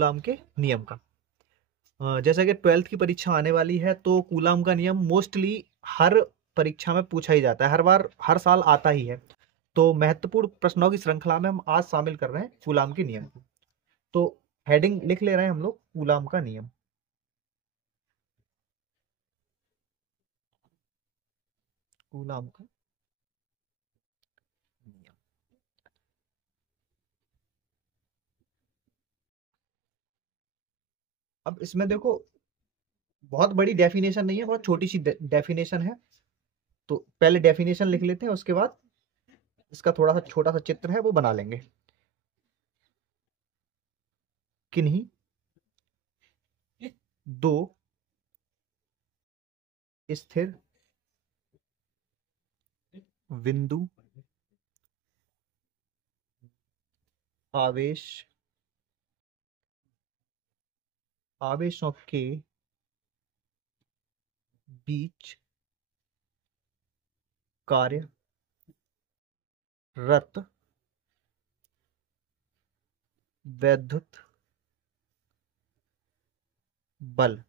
Coulomb के नियम का। जैसा कि 12th की परीक्षा आने वाली है, तो कूलाम का नियम मोस्टली हर परीक्षा में पूछा ही जाता है, हर बार हर साल आता ही है। तो महत्वपूर्ण प्रश्नों की श्रृंखला में हम आज शामिल कर रहे हैं कूलाम के नियम को। तो हेडिंग लिख ले रहे हैं हम लोग, कूलाम का नियम। कूलाम का नियम। अब इसमें देखो, बहुत बड़ी डेफिनेशन नहीं है, बहुत छोटी सी डेफिनेशन है। तो पहले डेफिनेशन लिख लेते हैं, उसके बाद इसका थोड़ा सा छोटा सा चित्र है वो बना लेंगे। किन्हीं दो स्थिर बिंदु आवेश आवेशों के बीच कार्यरत वैद्युत बल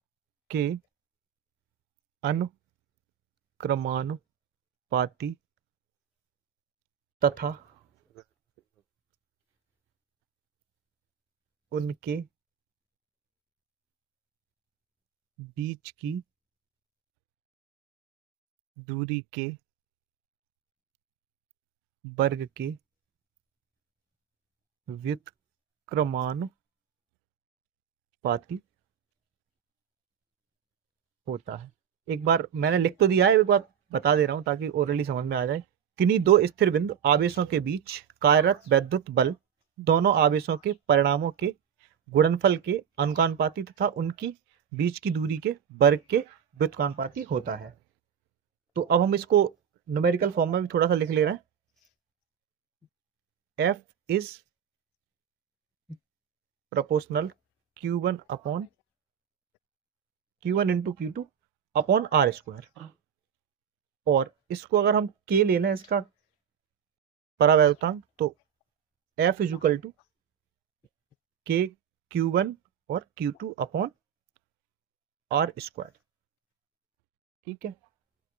दोनों आवेशों के परिणामों के गुणनफल के अनुक्रमानुपाती तथा उनके बीच की दूरी के वर्ग के व्युत्क्रमानुपाती होता है। एक बार मैंने लिख तो दिया है, एक बार बता दे रहा हूं ताकि ओरली समझ में आ जाए। किन्हीं दो स्थिर बिंदु आवेशों के बीच कार्यरत वैद्युत बल दोनों आवेशों के परिणामों के गुणनफल के अनुपाती तथा उनकी बीच की दूरी के वर्ग के व्युत्क्रमानुपाती होता है। तो अब हम इसको न्यूमेरिकल फॉर्म में भी थोड़ा सा लिख ले रहे हैं। F is proportional Q1 upon Q1 into Q2 upon R square. और इसको अगर हम K ले लें, इसका परावैद्युतांक, तो F is equal to K Q1 और Q2 अपॉन R स्क्वायर। ठीक है।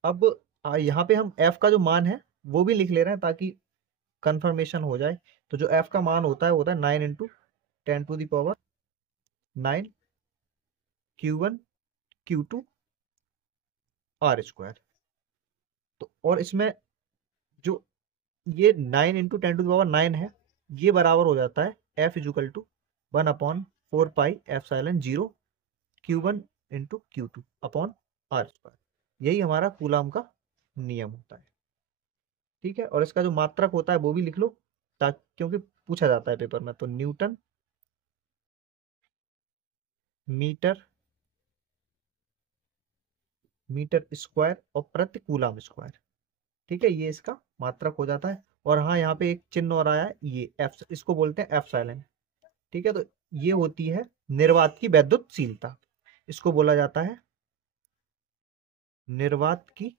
अब यहाँ पे हम F का जो मान है वो भी लिख ले रहे हैं ताकि कंफर्मेशन हो जाए। तो जो F का मान होता है वो होता है 9 into 10⁹ Q1 Q2 R square. तो और इसमें जो ये 9 इंटू 10⁹ है, ये बराबर हो जाता है F is equal to 1/4πε0 Q1 into Q2 upon R square. यही हमारा कूलाम का नियम होता है। ठीक है। और इसका जो मात्रक होता है वो भी लिख लो, ताकि क्योंकि पूछा जाता है पेपर में। तो न्यूटन मीटर स्क्वायर और प्रति कूलाम स्क्वायर। ठीक है, ये इसका मात्रक हो जाता है। और हाँ, यहाँ पे एक चिन्ह और आया है, ये एफ, इसको बोलते हैं एप्सिलॉन। ठीक है। तो ये होती है निर्वात की वैद्युतशीलता, इसको बोला जाता है निर्वात की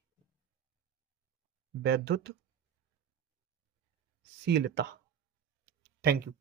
वैद्युतशीलता। Thank you.